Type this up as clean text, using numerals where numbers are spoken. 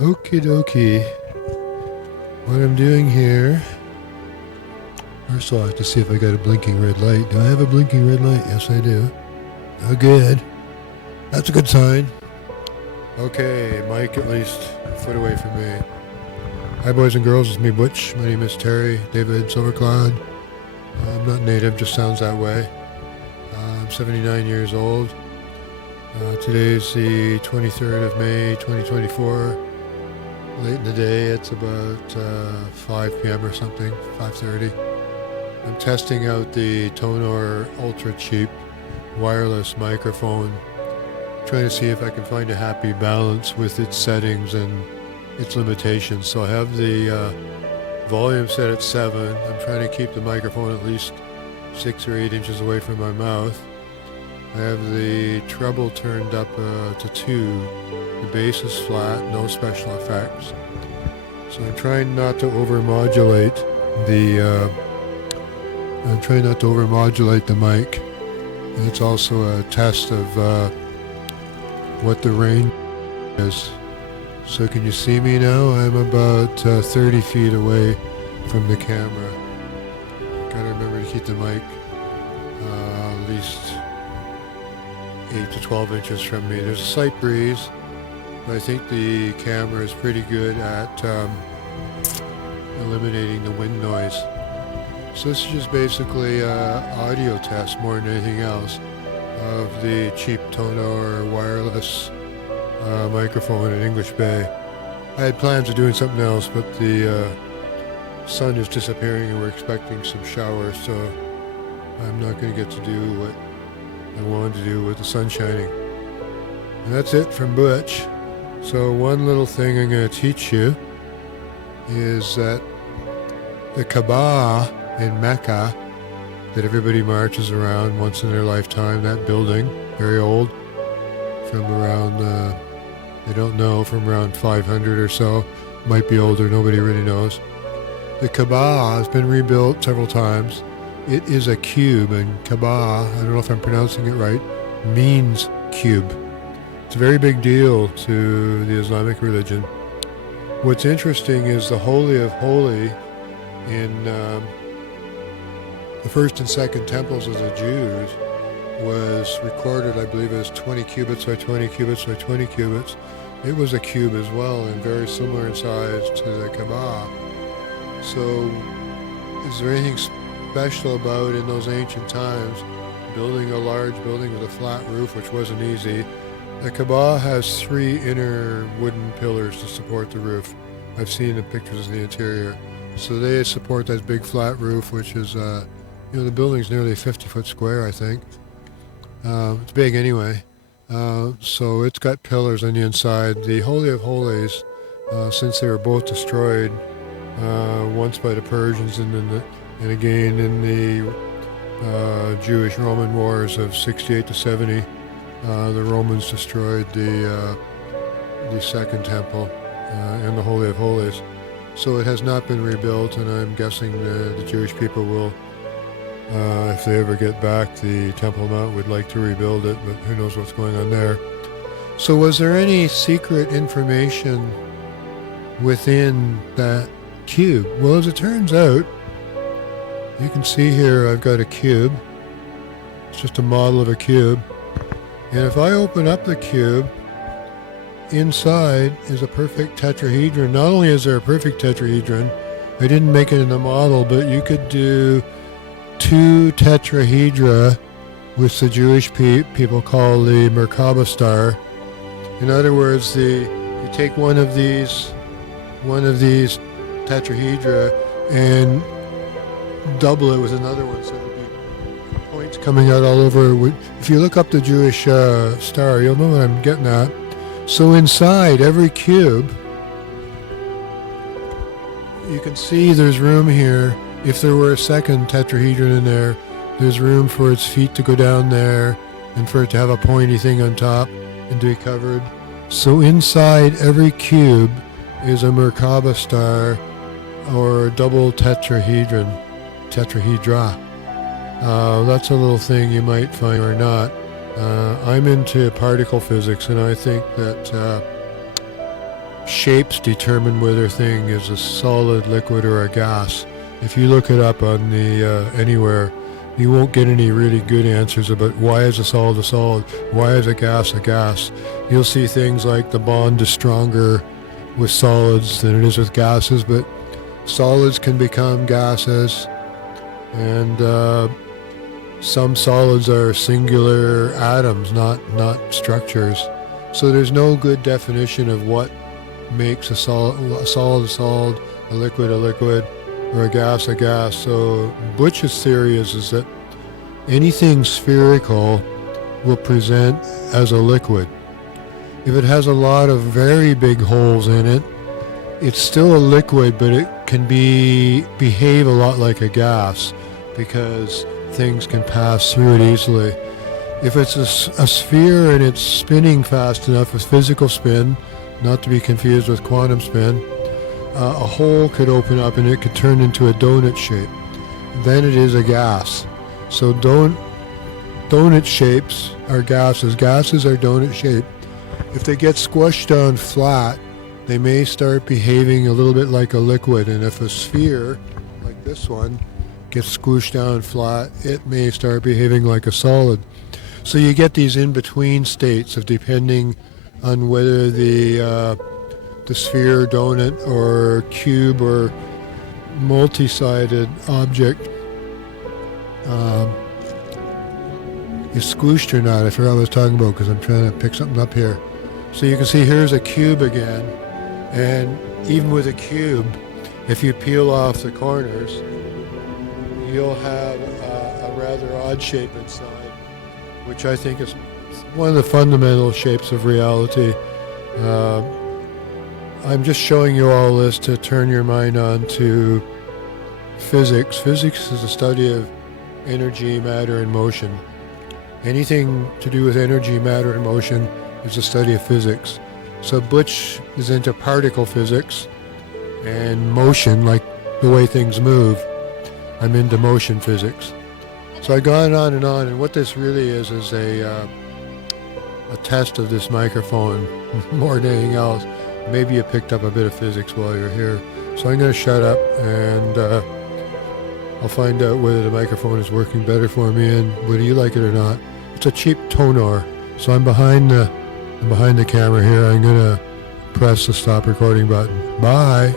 Okie dokie. What I'm doing here. First of all, I have to see if I got a blinking red light. Do I have a blinking red light? Yes, I do. Oh, good. That's a good sign. Okay, Mike at least a foot away from me. Hi, boys and girls. It's me, Butch. My name is Terry David Silvercloud. I'm not native, just sounds that way. I'm 79 years old. Today's the 23rd of May, 2024. Late in the day, it's about 5 p.m. or something, 5:30. I'm testing out the Tonor ultra cheap wireless microphone, trying to see if I can find a happy balance with its settings and its limitations. So I have the volume set at 7. I'm trying to keep the microphone at least 6 or 8 inches away from my mouth. I have the treble turned up to 2. The bass is flat, no special effects. So I'm trying not to overmodulate the mic. And it's also a test of what the range is. So can you see me now? I'm about 30 feet away from the camera. Gotta remember to keep the mic at least 8 to 12 inches from me. There's a slight breeze, but I think the camera is pretty good at eliminating the wind noise. So this is just basically an audio test more than anything else of the cheap Tonor wireless microphone in English Bay. I had plans of doing something else, but the sun is disappearing and we're expecting some showers, so I'm not going to get to do what I wanted to do with the sun shining. And that's it from Butch. So one little thing I'm going to teach you is that the Kaaba in Mecca that everybody marches around once in their lifetime, that building, very old, from around, I don't know, from around 500 or so, might be older, nobody really knows. The Kaaba has been rebuilt several times. It is a cube, and Kaaba, I don't know if I'm pronouncing it right, means cube. It's a very big deal to the Islamic religion. What's interesting is the Holy of Holies in the first and second temples of the Jews was recorded, I believe, as 20 cubits by 20 cubits by 20 cubits. It was a cube as well, and very similar in size to the Kaaba. So, is there anything special about, in those ancient times, building a large building with a flat roof, which wasn't easy? The Kaaba has 3 inner wooden pillars to support the roof. I've seen the pictures of the interior. So they support that big flat roof, which is, the building's nearly 50 foot square, I think. It's big anyway. So it's got pillars on the inside. The Holy of Holies, since they were both destroyed, once by the Persians and again in the Jewish-Roman wars of 68 to 70, the Romans destroyed the Second Temple and the Holy of Holies. So it has not been rebuilt, and I'm guessing the Jewish people will, if they ever get back the Temple Mount, would like to rebuild it, but who knows what's going on there. So was there any secret information within that cube? Well, as it turns out, you can see here I've got a cube. It's just a model of a cube. And if I open up the cube, inside is a perfect tetrahedron. Not only is there a perfect tetrahedron, I didn't make it in the model, but you could do 2 tetrahedra, which the Jewish people call the Merkaba star. In other words, you take one of these tetrahedra and double it with another one, so there'll be points coming out all over. If you look up the Jewish star, you'll know what I'm getting at. So inside every cube, you can see there's room here. If there were a second tetrahedron in there, there's room for its feet to go down there and for it to have a pointy thing on top and to be covered. So inside every cube is a Merkaba star or double tetrahedra. That's a little thing you might find or not. I'm into particle physics, and I think that shapes determine whether a thing is a solid, liquid, or a gas. If you look it up on the anywhere, you won't get any really good answers about why is a solid, why is a gas. You'll see things like the bond is stronger with solids than it is with gases, but solids can become gases, and some solids are singular atoms, not structures. So there's no good definition of what makes a solid, a liquid, or a gas. So Butch's theory is that anything spherical will present as a liquid. If it has a lot of very big holes in it, it's still a liquid, but it can behave a lot like a gas because things can pass through it easily. If it's a sphere and it's spinning fast enough with physical spin, not to be confused with quantum spin, a hole could open up and it could turn into a donut shape. Then it is a gas. So donut shapes are gases. Gases are donut shaped. If they get squished down flat, they may start behaving a little bit like a liquid. And if a sphere, like this one, gets squished down flat, it may start behaving like a solid. So you get these in-between states of depending on whether the sphere, donut, or cube, or multi-sided object is squished or not. I forgot what I was talking about because I'm trying to pick something up here. So you can see here's a cube again, and even with a cube, if you peel off the corners, you'll have a rather odd shape inside, which I think is one of the fundamental shapes of reality. I'm just showing you all this to turn your mind on to physics. Physics is the study of energy, matter, and motion. Anything to do with energy, matter, and motion is the study of physics. So Butch is into particle physics and motion, like the way things move. I'm into motion physics. So I've gone on, and what this really is a test of this microphone more than anything else. Maybe you picked up a bit of physics while you're here. So I'm going to shut up, and I'll find out whether the microphone is working better for me and whether you like it or not. It's a cheap Tonor. So I'm behind the camera here. I'm going to press the stop recording button. Bye.